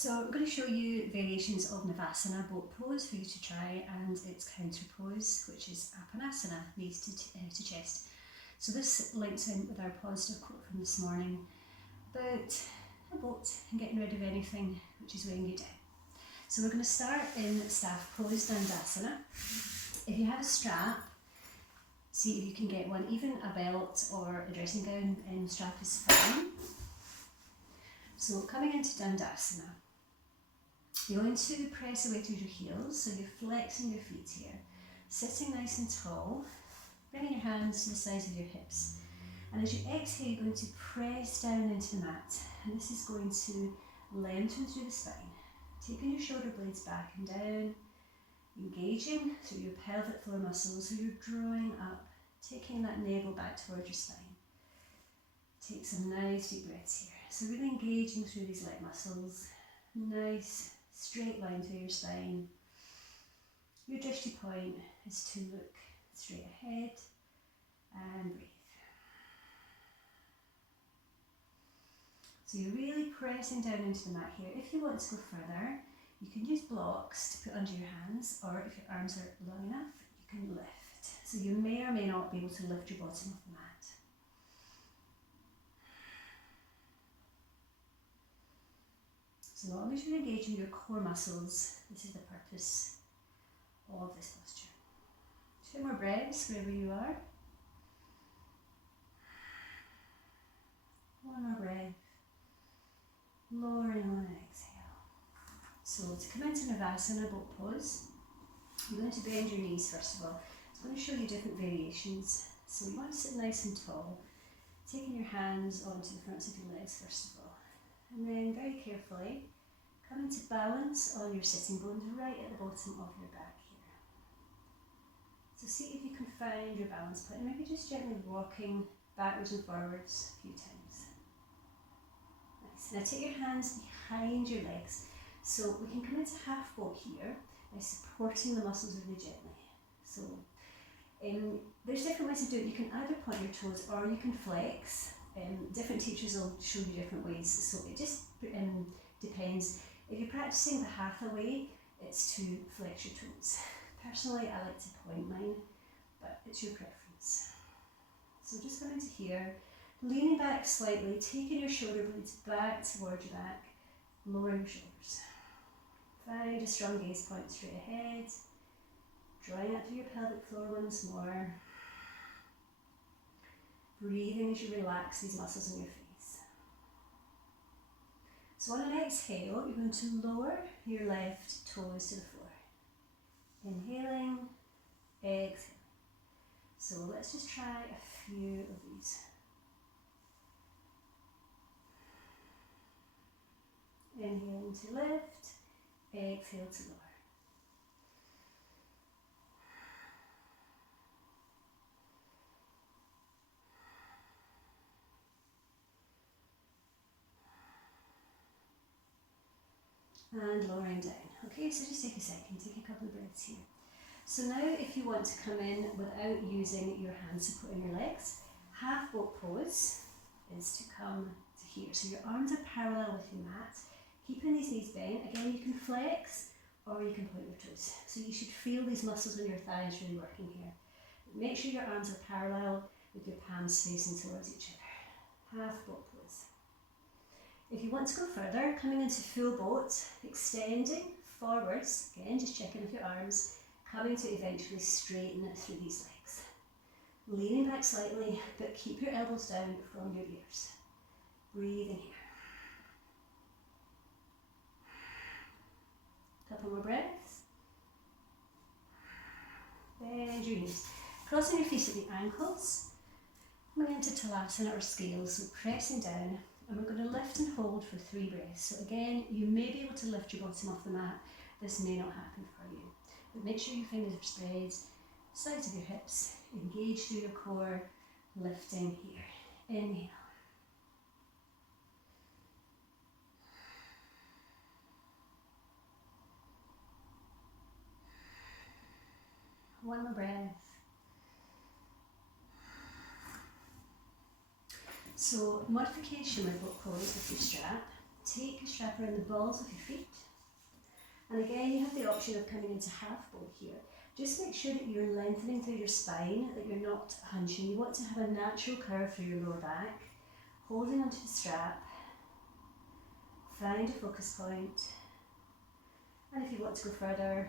So I'm going to show you variations of Navasana boat pose for you to try, and its counter pose, which is Apanasana, knees to chest. So this links in with our positive quote from this morning about a boat and getting rid of anything which is weighing you down. So we're going to start in staff pose, Dandasana. If you have a strap, see if you can get one, even a belt or a dressing gown strap is fine. So coming into Dandasana, you're going to press away through your heels, so you're flexing your feet here, sitting nice and tall, bringing your hands to the sides of your hips. And as you exhale, you're going to press down into the mat, and this is going to lengthen through the spine, taking your shoulder blades back and down, engaging through your pelvic floor muscles, so you're drawing up, taking that navel back towards your spine. Take some nice deep breaths here. So really engaging through these leg muscles, nice straight line through your spine. Your drishti point is to look straight ahead and breathe. So you're really pressing down into the mat here. If you want to go further, you can use blocks to put under your hands, or if your arms are long enough, you can lift. So you may or may not be able to lift your bottom of the mat. So long as you're engaging your core muscles, this is the purpose of this posture. 2 more breaths wherever you are. 1 more breath. Lowering on an exhale. So to come into Navasana boat pose, you're going to bend your knees first of all. It's going to show you different variations. So you want to sit nice and tall, taking your hands onto the fronts of your legs first of all. And then very carefully come into balance on your sitting bones right at the bottom of your back here. So see if you can find your balance point, and maybe just gently walking backwards and forwards a few times. Nice. Now take your hands behind your legs. So we can come into half boat here by supporting the muscles really gently. So there's different ways to do it. You can either point your toes or you can flex. Different teachers will show you different ways, so it just depends. If you're practicing the hatha way, it's to flex your toes. Personally, I like to point mine, but it's your preference. So just come into here, leaning back slightly, taking your shoulder blades back towards your back, lowering your shoulders. Find a strong gaze point straight ahead, drawing up through your pelvic floor once more. Breathing as you relax these muscles in your face. So on an exhale, you're going to lower your left toes to the floor. Inhaling, exhaling. So let's just try a few of these. Inhaling to lift, exhale to lower. And lowering down. Okay, so just take a second, take a couple of breaths here. So now if you want to come in without using your hands supporting your legs, half boat pose is to come to here. So your arms are parallel with your mat, keeping these knees bent. Again, you can flex or you can point your toes. So you should feel these muscles in your thighs really working here. Make sure your arms are parallel with your palms facing towards each other. Half boat pose. If you want to go further, coming into full boat, extending forwards, again just checking with your arms, coming to eventually straighten through these legs. Leaning back slightly, but keep your elbows down from your ears. Breathing here. Couple more breaths. Bend your knees. Crossing your feet at the ankles, coming into Talasana or scales, so pressing down. And we're going to lift and hold for 3 breaths. So again, you may be able to lift your bottom off the mat. This may not happen for you. But make sure your fingers are spread, sides of your hips, engage through your core, lifting here. Inhale. One more breath. So modification with boat pose with your strap. take a strap around the balls of your feet. And again, you have the option of coming into half bow here. Just make sure that you're lengthening through your spine, that you're not hunching. You want to have a natural curve through your lower back, holding onto the strap. Find a focus point. And if you want to go further,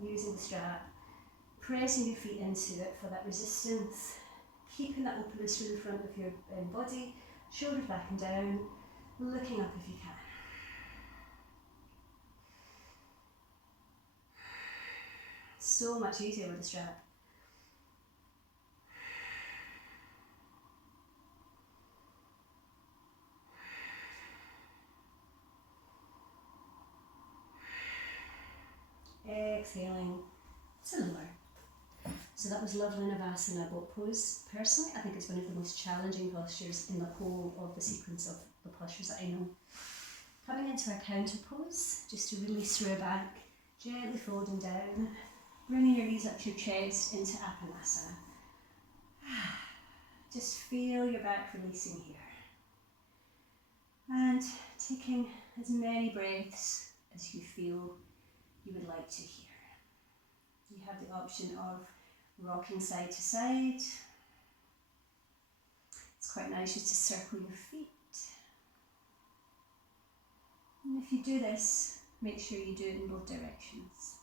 using the strap, pressing your feet into it for that resistance, keeping that openness through the front of your body, shoulders back and down, looking up if you can. So much easier with the strap. Exhaling to lower. So that was lovely Navasana boat pose. Personally, I think it's one of the most challenging postures in the whole of the sequence of the postures that I know. Coming into our counter pose, just to release through our back, gently folding down, bringing your knees up to your chest into Apanasana. Just feel your back releasing here. And taking as many breaths as you feel you would like to here. You have the option of rocking side to side. It's quite nice just to circle your feet. And if you do this, make sure you do it in both directions.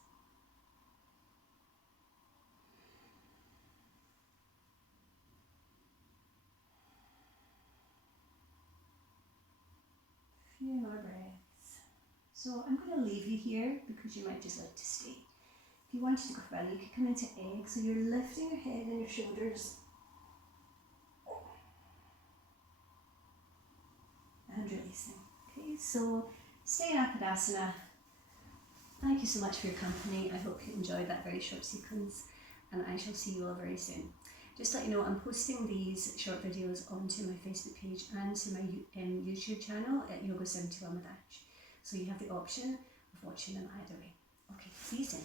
Few more breaths. So I'm going to leave you here because you might just like to stay. If you wanted to go further, you could come into egg. So you're lifting your head and your shoulders and releasing. Okay, so stay in Apadasana. Thank you so much for your company. I hope you enjoyed that very short sequence, and I shall see you all very soon. Just to let you know, I'm posting these short videos onto my Facebook page and to my YouTube channel at Yoga 71 with Ash. So you have the option of watching them either way. Okay, see you soon.